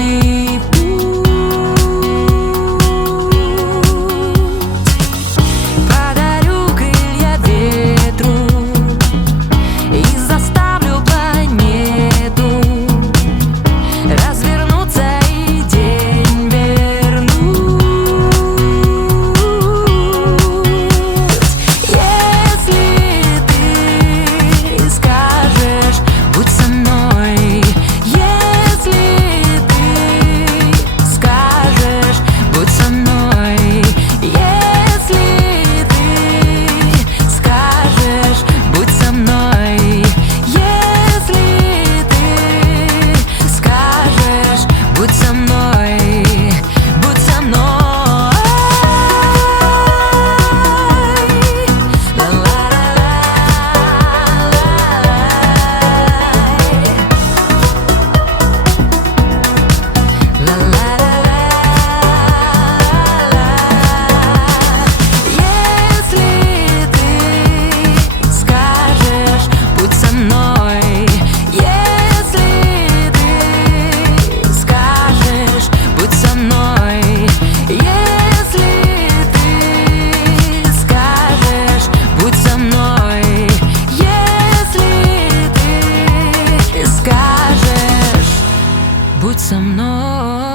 верный путь. Подарю крылья ветру и заставлю планету развернуться и день вернуть. Если ты скажешь: будь со мной. Если ты скажешь: будь со мной. Если ты скажешь: будь со мной. Если ты скажешь: будь со мной. Будь со мной. Если ты скажешь: будь со мной. Если ты скажешь: будь со мной. Если ты скажешь: будь со мной. Если ты скажешь: будь со мной.